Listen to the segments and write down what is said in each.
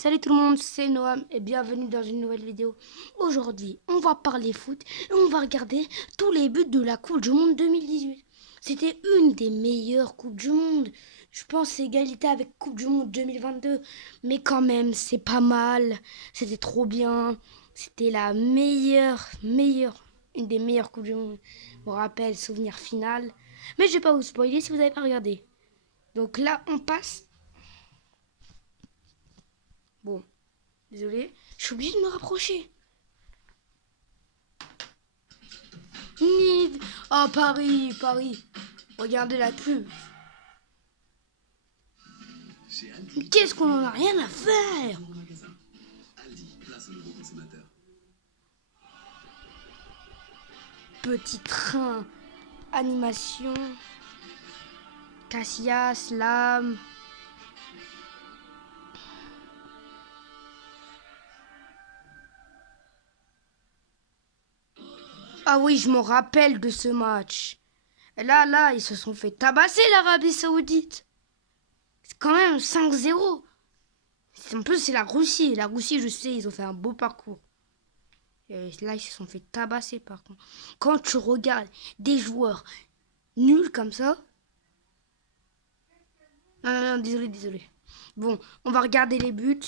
Salut tout le monde, c'est Noam et bienvenue dans une nouvelle vidéo. Aujourd'hui, on va parler foot et on va regarder tous les buts de la Coupe du Monde 2018. C'était une des meilleures Coupes du Monde. Je pense c'est égalité avec Coupe du Monde 2022, mais quand même, c'est pas mal. C'était trop bien. C'était la une des meilleures Coupes du Monde. Je me rappelle, souvenir final. Mais je vais pas vous spoiler si vous n'avez pas regardé. Donc là, on passe. Bon. Désolé, je suis obligée de me rapprocher. Nive. Oh, Paris, Paris. Regardez la pub. Qu'est-ce qu'on en a rien à faire? Petit train, animation, Cassias, lame. Ah oui, je me rappelle de ce match. Et là, ils se sont fait tabasser l'Arabie Saoudite. C'est quand même 5-0. En plus, c'est la Russie. La Russie, je sais, ils ont fait un beau parcours. Et là, ils se sont fait tabasser par contre. Quand tu regardes des joueurs nuls comme ça. Non, désolé. Bon, on va regarder les buts.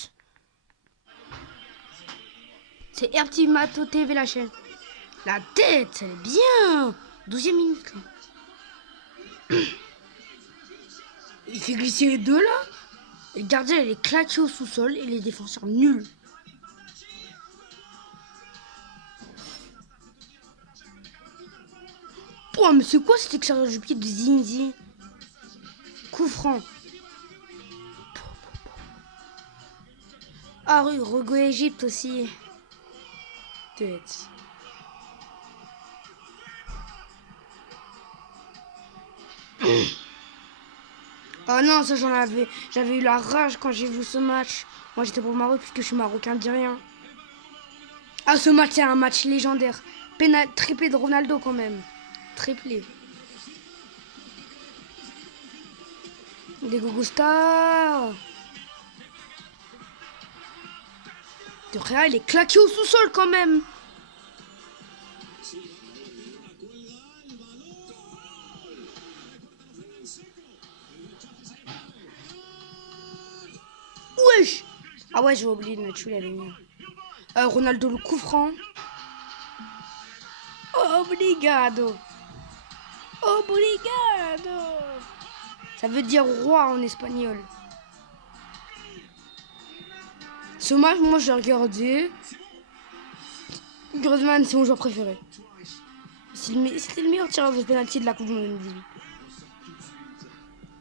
C'est RT Mato TV la chaîne. La tête, elle est bien. 12e minute là. Il fait glisser les deux là. Et le gardien, il est claqué au sous-sol et les défenseurs nuls. Oh, mais c'est quoi cette extérieur du pied de Zinzi? Coup franc. Ah oui, Uruguay-Égypte aussi. Tête. Oh non, ça j'avais eu la rage quand j'ai vu ce match. Moi j'étais pour le Maroc puisque je suis marocain, dis rien. Ah, ce match c'est un match légendaire. Triplé de Ronaldo quand même. Triplé. Diego Costa. De Réal, il est claqué au sous-sol quand même. Wesh. Ah ouais, j'ai oublié de mettre celui-là, mis. Ronaldo le coup franc. Obrigado. Obrigado. Ça veut dire roi en espagnol. Ce match, moi, j'ai regardé. Griezmann, c'est mon joueur préféré. C'était le meilleur tireur de penalty de la Coupe du Monde 2018.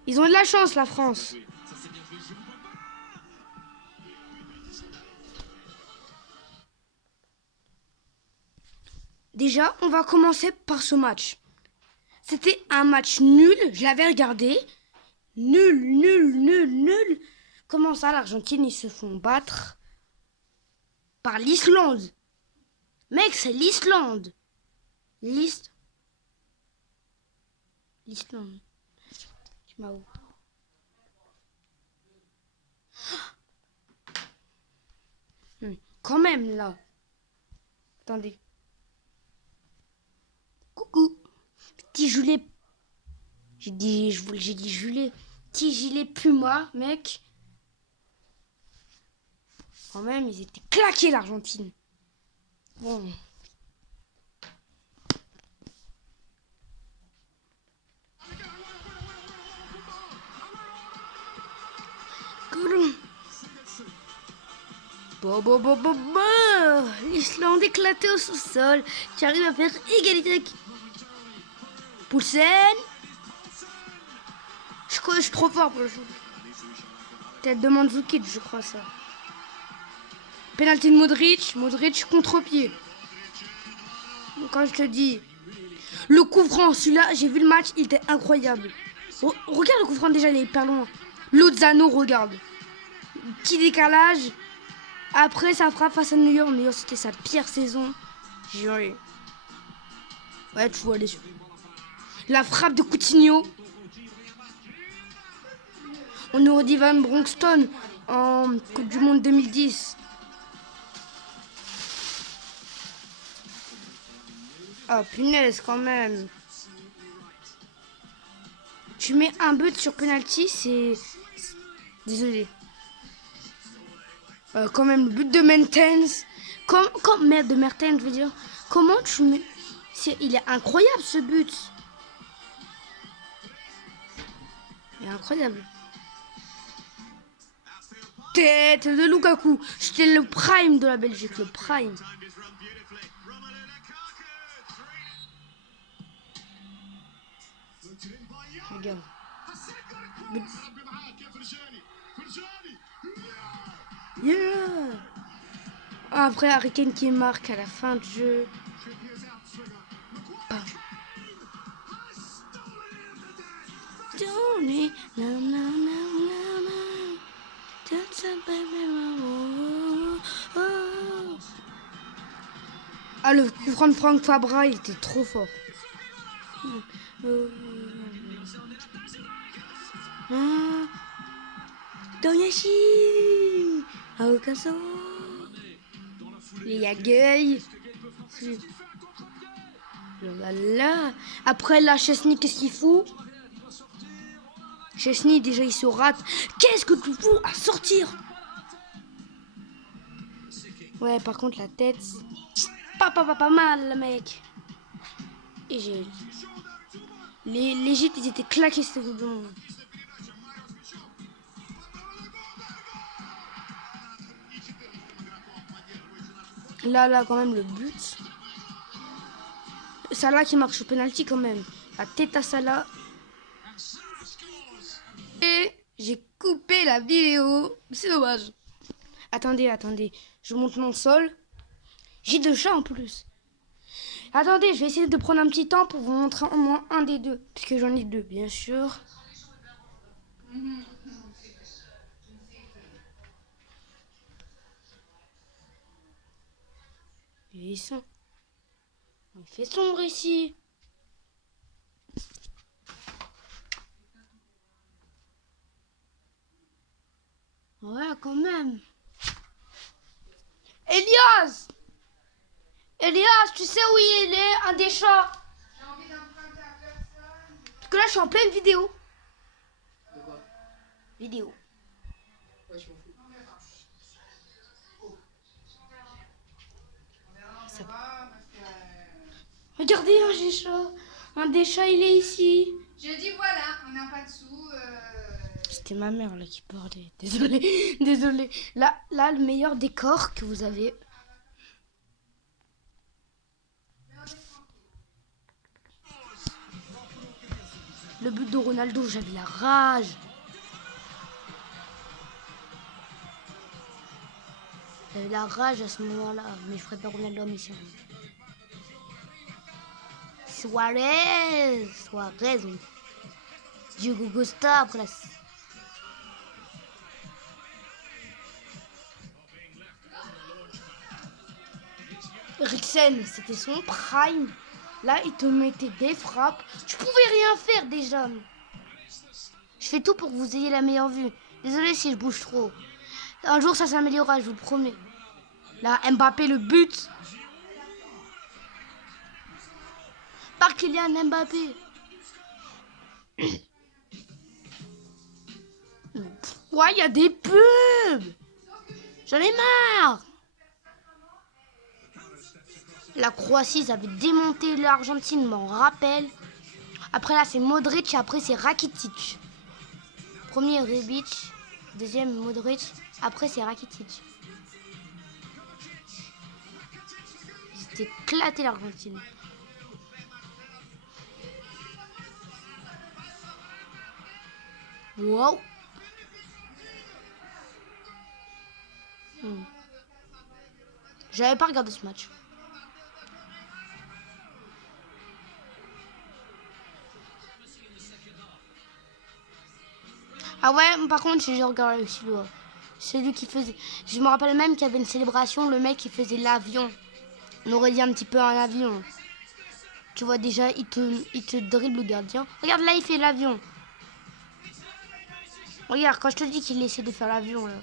Ils ont de la chance, la France. Déjà, on va commencer par ce match. C'était un match nul, je l'avais regardé. Nul. Comment ça, l'Argentine, ils se font battre par l'Islande? Mec, c'est l'Islande. L'Islande. Tu m'as où? Quand même, là. Attendez. Coucou. Petit gilet. J'ai dit gilet. Petit gilet Puma, mec. Quand même, ils étaient claqués, l'Argentine. Bon. L'Islande éclatée au sous-sol, qui arrive à faire égalité avec Poulsen. Je suis trop fort pour le foot. Tête de Mandzukic, je crois ça. Penalty de Modric contre-pied. Quand je te dis, le coup franc, celui-là, j'ai vu le match, il était incroyable. Regarde le coup franc déjà, il est hyper loin. Lozano, regarde. Petit décalage. Après, ça frappe face à New York. New York, c'était sa pire saison. Ouais, tu vois les yeux. La frappe de Coutinho. On aurait dit Van Bronkstone. en Coupe du Monde 2010. Oh punaise quand même. Tu mets un but sur penalty, c'est... Désolé. Quand même le but de Mertens. Merde, de Mertens, je veux dire. Comment tu mets... Il est incroyable ce but. Il est incroyable. Tête de Lukaku. C'était le prime de la Belgique, le prime. Regarde. Yeah. Après Harry Kane qui marque à la fin du jeu. Ah, le coup franc de Franck Fabra, il était trop fort. Toyashi Aokaso Il y a Gueule. Là. Après là, Chesney, qu'est-ce qu'il fout? Chesney, déjà, il se rate. Qu'est-ce que tu fous à sortir? Ouais, par contre, la tête... Pas mal, le mec. Et j'ai... L'Égypte, ils étaient claqués, c'était bon. Là, quand même, le but. Salah qui marque au penalty, quand même. La tête à Salah. Et j'ai coupé la vidéo. C'est dommage. Attendez. Je monte mon sol. J'ai 2 chats en plus. Attendez, je vais essayer de prendre un petit temps pour vous montrer au moins un des 2. Puisque j'en ai 2, bien sûr. Il fait sombre ici. Ouais, quand même. Elias, tu sais où il est, un des chats? J'ai envie d'emprunter à personne. Parce que là, je suis en pleine vidéo. De quoi? Vidéo. Ouais, je m'en fous. Ça... Regardez, un des chats, il est ici. J'ai dit voilà, on n'a pas de sous. C'était ma mère là qui parlait. Désolé. Là, le meilleur décor que vous avez. Le but de Ronaldo, j'avais la rage. J'avais la rage à ce moment-là, mais je ferais pas Ronaldo en mission. Suarez, oui. Diogo Costa après la... Eriksen, c'était son prime. Là, il te mettait des frappes. Tu pouvais rien faire déjà. Je fais tout pour que vous ayez la meilleure vue. Désolé si je bouge trop. Un jour, ça s'améliorera, je vous promets. Là, Mbappé, le but. Par Kylian Mbappé. Ouais, il y a des pubs. J'en ai marre. La Croatie, ça avait démonté l'Argentine, m'en rappelle. Après là, c'est Modric et après c'est Rakitic. Premier Rebic, deuxième Modric, après c'est Rakitic. C'était éclaté l'Argentine. Wow. J'avais pas regardé ce match. Ah ouais, par contre, j'ai regardé aussi celui qui faisait... Je me rappelle même qu'il y avait une célébration, le mec qui faisait l'avion. On aurait dit un petit peu un avion. Tu vois déjà, il te dribble le gardien. Regarde, là, il fait l'avion. Regarde, quand je te dis qu'il essaie de faire l'avion, là.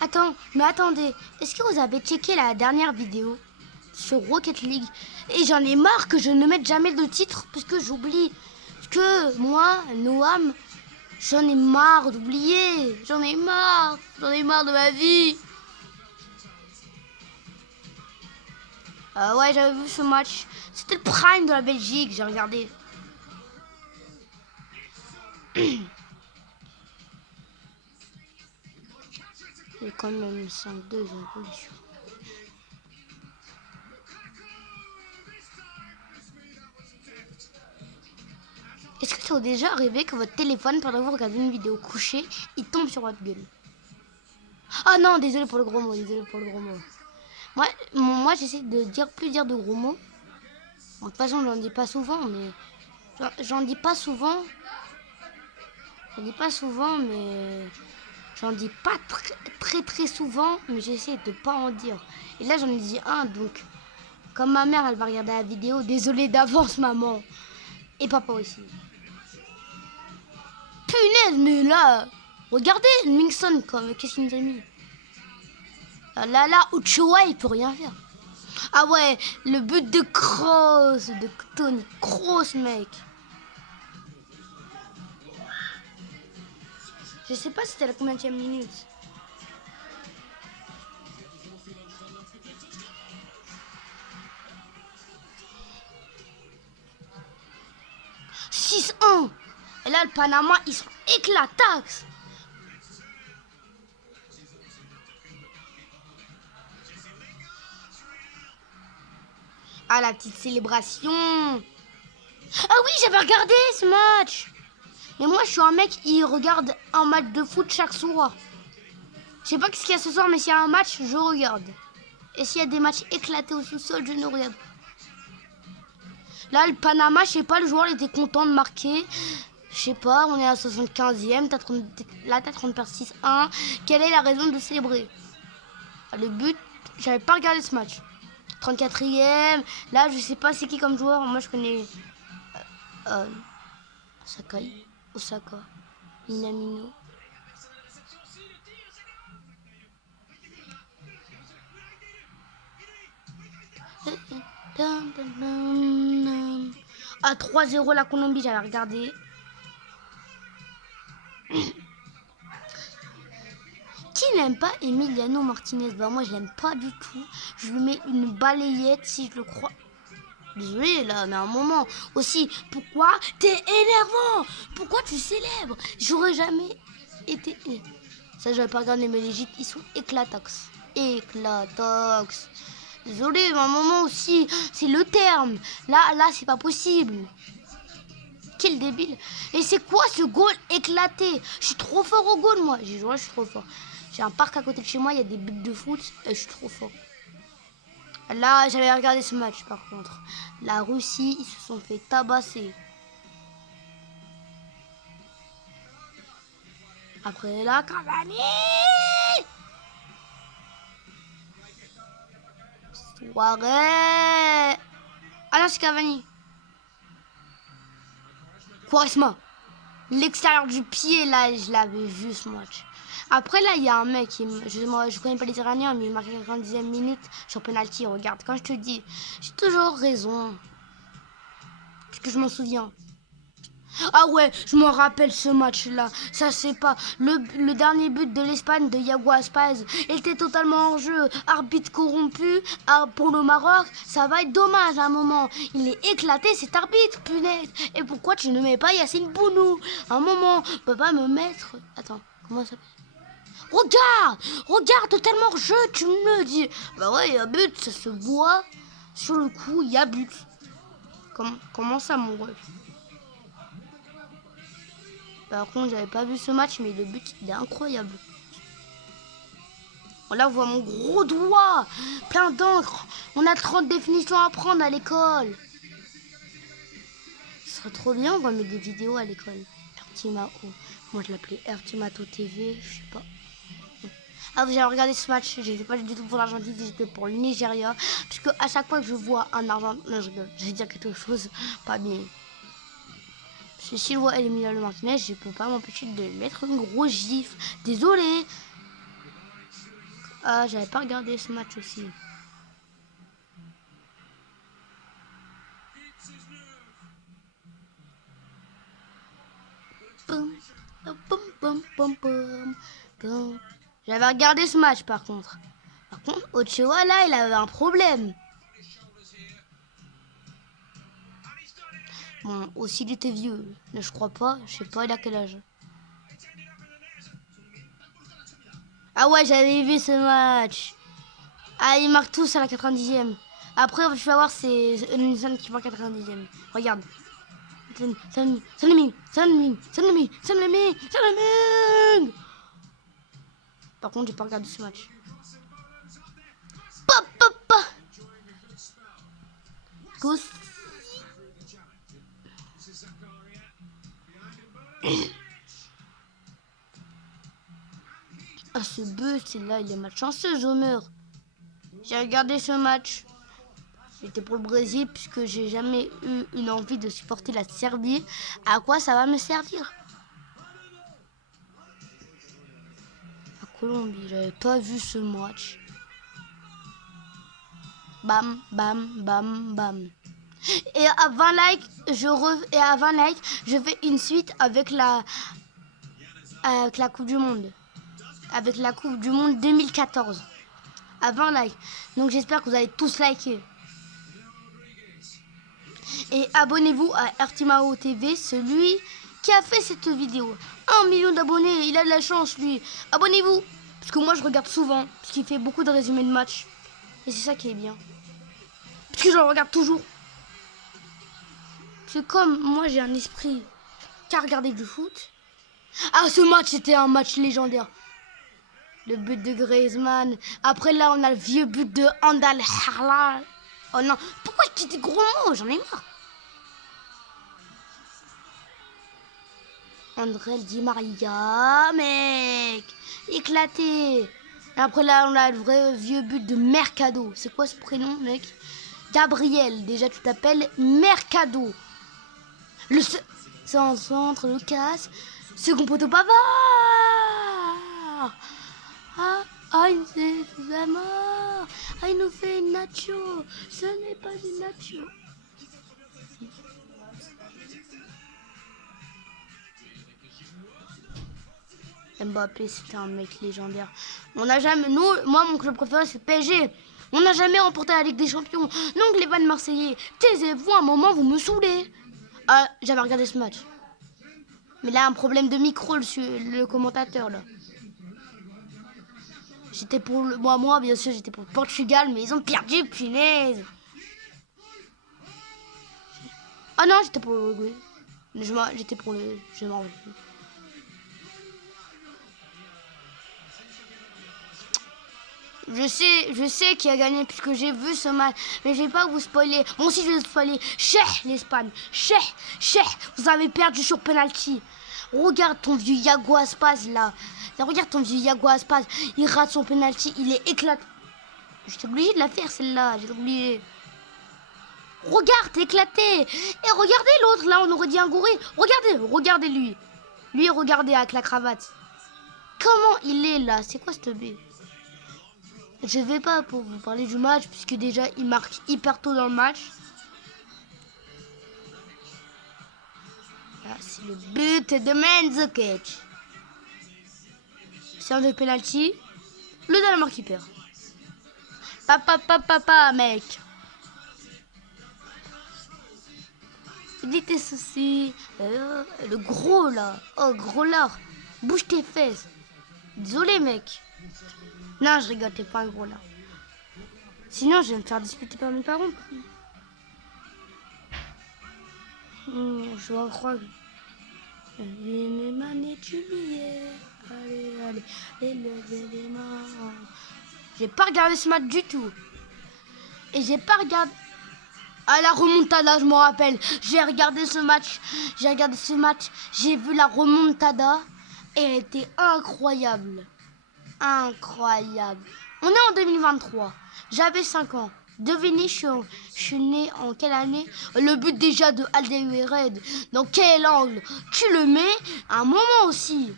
Attends, mais attendez, est-ce que vous avez checké la dernière vidéo sur Rocket League? Et j'en ai marre que je ne mette jamais de titre parce que j'oublie. Parce que moi, Noam, j'en ai marre d'oublier. J'en ai marre de ma vie. Ouais, j'avais vu ce match. C'était le prime de la Belgique, j'ai regardé. Et quand même 5-2, ils ont voulu. Est-ce que ça vous est déjà arrivé que votre téléphone, pendant que vous regardez une vidéo couchée, il tombe sur votre gueule? Ah non, désolé pour le gros mot, Moi j'essaie de plus dire de gros mots. Bon, de toute façon, j'en dis pas souvent, mais... J'en dis pas souvent, mais... J'en dis pas très souvent, mais j'essaie de pas en dire. Et là, j'en ai dit un, donc... Comme ma mère, elle va regarder la vidéo, désolé d'avance, maman. Et papa aussi. Punaise, mais là... Regardez, Mingson, comme... Qu'est-ce qu'il nous a mis? Là, Ochoa, il peut rien faire. Ah ouais, le but de Kroos, de Toni Kroos, mec. Je sais pas si c'était la combienième minute. « 6-1 » Et là, le Panama, ils sont éclatax. Ah, la petite célébration. Ah oui, j'avais regardé ce match. Mais moi, je suis un mec qui regarde un match de foot chaque soir. Je sais pas ce qu'il y a ce soir, mais s'il y a un match, je regarde. Et s'il y a des matchs éclatés au sous-sol, je ne regarde pas. Là, le Panama, je sais pas, le joueur il était content de marquer. Je sais pas, on est à 75e, là t'as 30 perd 6-1. Quelle est la raison de célébrer? Le but, j'avais pas regardé ce match. 34e, là je sais pas c'est qui comme joueur. Moi je connais Osaka, Minamino. À 3-0 la Colombie, j'avais regardé. Qui n'aime pas Emiliano Martinez? Bah moi je l'aime pas du tout. Je lui mets une balayette si je le crois. Désolé là, mais à un moment aussi, pourquoi t'es énervant? Pourquoi tu célèbres? J'aurais jamais été... Ça j'avais pas regardé, mais les gîtes ils sont éclatax. Désolé, mais à un moment aussi, c'est le terme. Là c'est pas possible. Quel débile. Et c'est quoi ce goal éclaté? Je suis trop fort au goal moi. Je suis trop fort. J'ai un parc à côté de chez moi, il y a des buts de foot et je suis trop fort. Là, j'avais regardé ce match par contre. La Russie, ils se sont fait tabasser. Après là, Cavani! Soirée! Ah là, c'est Cavani. Quaresma. L'extérieur du pied, là, je l'avais vu ce match. Après, là, il y a un mec, je connais pas les Iraniens, mais il marque à la 90e minute sur penalty. Regarde, quand je te dis, j'ai toujours raison. Parce que je m'en souviens. Ah ouais, je me rappelle ce match-là. Ça, c'est pas... Le dernier but de l'Espagne, de Yago Aspas, était totalement hors jeu. Arbitre corrompu pour le Maroc. Ça va être dommage à un moment. Il est éclaté, cet arbitre, punaise. Et pourquoi tu ne mets pas Yacine Bounou? À un moment, on peut pas me mettre... Attends, comment ça s'appelle? Regarde, totalement hors jeu, tu me dis. Bah ouais, il y a but, ça se voit. Sur le coup, il y a but. Comment ça, mon ref? Par contre, j'avais pas vu ce match, mais le but, il est incroyable. Là, on voit mon gros doigt, plein d'encre. On a 30 définitions à apprendre à l'école. Ce serait trop bien, on va mettre des vidéos à l'école. Ertimao. Moi, je l'appelais Ertimato TV, je sais pas. Ah, vous avez regardé ce match, j'étais pas du tout pour l'Argentine, j'étais pour le Nigeria. Parce que à chaque fois que je vois un Argentin... Non, je vais dire quelque chose, pas bien. Parce que si je vois Emiliano Martinez, je peux pas m'empêcher de lui mettre une grosse gifle. Désolé. Ah, j'avais pas regardé ce match aussi. Poum, poum, poum, poum, poum, poum. J'avais regardé ce match par contre. Par contre, Ochoa là, il avait un problème. Bon, aussi il était vieux. Mais je crois pas, je sais pas il a quel âge. Ah ouais, j'avais vu ce match. Ah, ils marquent tous à la 90e. Après, je vais voir, c'est Nissan qui marque à la 90e. Regarde. Par contre, j'ai pas regardé ce match. Pop, pop, pop. Ghost. Ah, ce but, c'est là, il est malchanceux, Zomer. J'ai regardé ce match. J'étais pour le Brésil puisque j'ai jamais eu une envie de supporter la Serbie. À quoi ça va me servir? La Colombie, j'avais pas vu ce match. Bam, bam, bam, bam. Et à 20 likes, je fais une suite avec la Coupe du Monde. Avec la Coupe du Monde 2014. À 20 likes. Donc j'espère que vous allez tous liker. Et abonnez-vous à Artimao TV, celui qui a fait cette vidéo. 1 million d'abonnés, il a de la chance lui. Abonnez-vous. Parce que moi je regarde souvent. Parce qu'il fait beaucoup de résumés de matchs. Et c'est ça qui est bien. Parce que je regarde toujours. C'est comme moi j'ai un esprit qu'à regarder du foot. Ah, ce match c'était un match légendaire. Le but de Griezmann. Après là on a le vieux but de Andal Harla. Oh non, pourquoi je dis des gros mots? J'en ai marre. André Di Maria, mec, éclaté. Et après là on a le vrai vieux but de Mercado. C'est quoi ce prénom, mec? Gabriel, déjà tu t'appelles Mercado. C'est en centre, le casse. Second poteau Pavard. C'est la mort. Ah, il nous fait une nacho. Ce n'est pas une nacho. Mbappé, c'était un mec légendaire. On n'a jamais, moi, mon club préféré, c'est PSG. On n'a jamais remporté la Ligue des Champions. Donc, les vannes Marseillais, taisez-vous un moment, vous me saoulez. Ah, j'avais regardé ce match. Mais là, un problème de micro, le commentateur, là. J'étais pour moi, bien sûr, j'étais pour le Portugal, mais ils ont perdu, punaise. Ah non, j'étais pour l'Uruguay. J'étais pour le... Je m'en rappelle plus. Je sais qui a gagné puisque j'ai vu ce match, mais je vais pas vous spoiler. Bon, si je vais vous spoiler, l'Espagne, vous avez perdu sur penalty. Regarde ton vieux Yago Aspas là. Regarde ton vieux Yago Aspas, il rate son penalty, il est éclaté. J'étais obligé de la faire celle-là, j'étais obligé. Regarde, éclaté. Et regardez l'autre là, on aurait dit un gouré. Regardez lui. Lui, regardez avec la cravate. Comment il est là? C'est quoi cette baie? Je vais pas pour vous parler du match puisque déjà il marque hyper tôt dans le match. Là, c'est le but de Mandzukic. C'est un de penalty. Le Danemark qui perd. Papa, mec. Dis tes soucis. Le gros là. Oh, gros lard. Bouge tes fesses. Désolé, mec. Non, je rigole, t'es pas un gros là. Sinon, je vais me faire disputer par mes parents. Je vais croire. Les mains tu billet. Allez, levez les mains. J'ai pas regardé ce match du tout. Et j'ai pas regardé. Ah, la remontada, je me rappelle. J'ai regardé ce match. J'ai vu la remontada. Et elle était incroyable. Incroyable. On est en 2023. J'avais 5 ans. Devinez, je suis né en quelle année? Le but déjà de Alderweireld. Dans quel angle? Tu le mets à un moment aussi.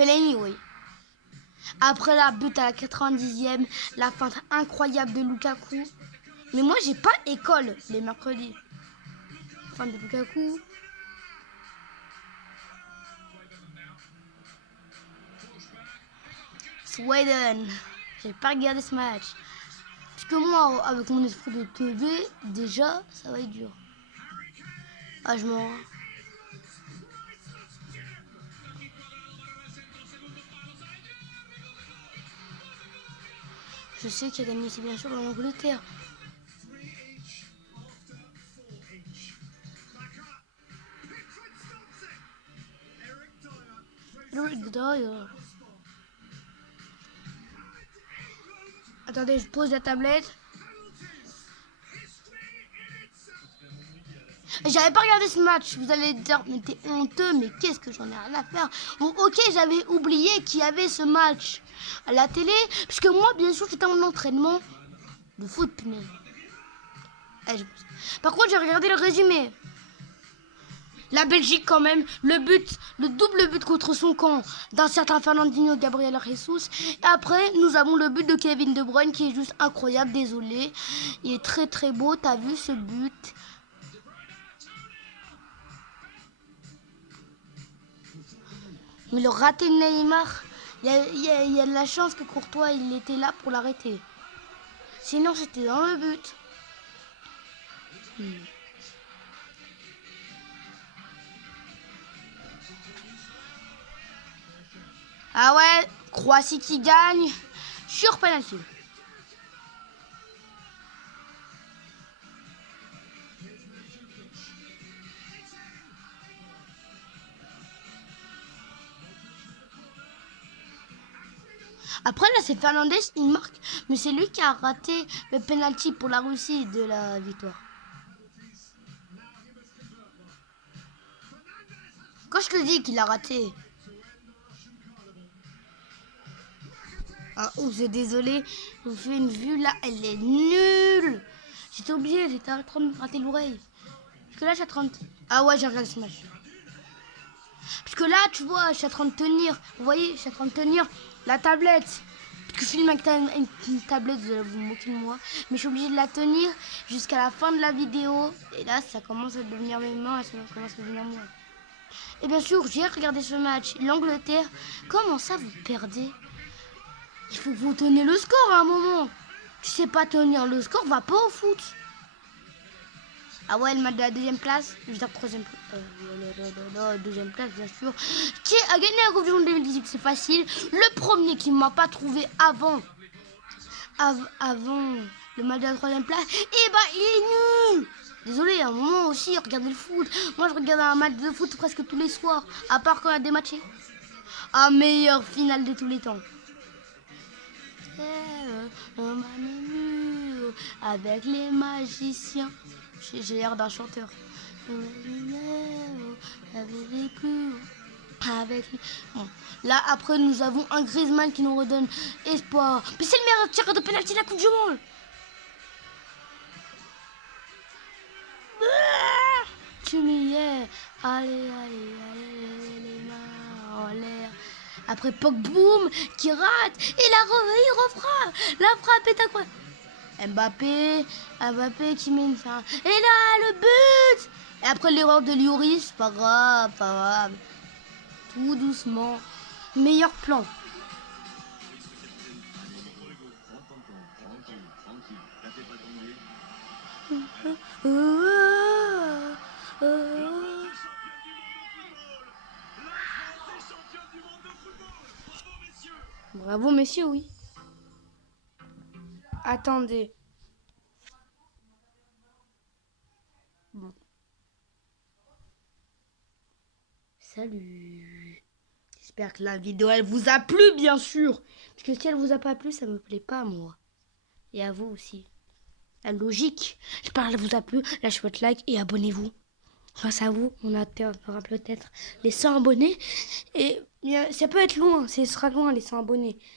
Fellaini, oui. Après la but à la 90e, la feinte incroyable de Lukaku. Mais moi, j'ai pas école les mercredis. Fin de Lukaku. Sweden. J'ai pas regardé ce match. Parce que moi, avec mon esprit de TV, déjà, ça va être dur. Ah, je m'en... Je sais qu'il a gagné, c'est bien sûr l'Angleterre. Eric Dyer. Attendez, je pose la tablette. J'avais pas regardé ce match. Vous allez dire, mais t'es honteux, mais qu'est-ce que j'en ai rien à faire. Bon, ok, j'avais oublié qu'il y avait ce match à la télé. Parce que moi, bien sûr, j'étais en entraînement de foot, punaise. Par contre, j'ai regardé le résumé. La Belgique, quand même, le double but contre son camp d'un certain Fernandinho Gabriel Jesus. Et après, nous avons le but de Kevin De Bruyne qui est juste incroyable, désolé. Il est très très beau, t'as vu ce but? Mais le raté de Neymar, il y a de la chance que Courtois il était là pour l'arrêter. Sinon, c'était dans le but. Ah ouais, Croatie qui gagne sur penalty. Après là c'est Fernandez, il marque, mais c'est lui qui a raté le penalty pour la Russie de la victoire. Quand je te dis qu'il a raté. Ah ouf, désolé, je vous fais une vue là, elle est nulle. J'étais obligée, j'étais en train de me rater l'oreille. Parce que là, je suis en train de... Ah ouais, j'ai regardé ce match. Parce que là, tu vois, je suis en train de tenir... Vous voyez, je suis en train de tenir la tablette. Parce que je filme avec une tablette, vous allez vous moquer de moi. Mais je suis obligée de la tenir jusqu'à la fin de la vidéo. Et là, ça commence à devenir mes mains, ça commence à devenir moi. Et bien sûr, j'ai regardé ce match. L'Angleterre, comment ça, vous perdez? Il faut que vous teniez le score à un moment. Tu sais pas tenir le score, va pas au foot. Ah ouais, le match de la deuxième place, je veux dire troisième deuxième place, bien sûr. Qui a gagné la Coupe du Monde 2018, c'est facile. Le premier qui m'a pas trouvé avant le match de la troisième place, et bah il est nul. Désolé, à un moment aussi, regardez le foot. Moi, je regarde un match de foot presque tous les soirs, à part quand il y a des matchs. Ah, meilleure finale de tous les temps. Avec les magiciens. J'ai l'air d'un chanteur. Bon. Là, après, nous avons un Griezmann qui nous redonne espoir. Mais c'est le meilleur tireur de pénalty de la Coupe du Monde. Tu m'y es. Allez, les mains en l'air. Après Pogboum qui rate. Et il refera. La frappe est incroyable. Mbappé qui met une fin. Et là, le but. Et après l'erreur de Lloris, pas grave. Tout doucement. Meilleur plan. Bravo, messieurs, oui. Attendez. Bon. Salut. J'espère que la vidéo, elle vous a plu, bien sûr. Parce que si elle vous a pas plu, ça me plaît pas, moi. Et à vous aussi. La logique. J'espère qu'elle vous a plu. Lâchez votre like et abonnez-vous. Grâce à vous, on atteindra peut-être les 100 abonnés. Et ça peut être loin, ce sera loin les 100 abonnés.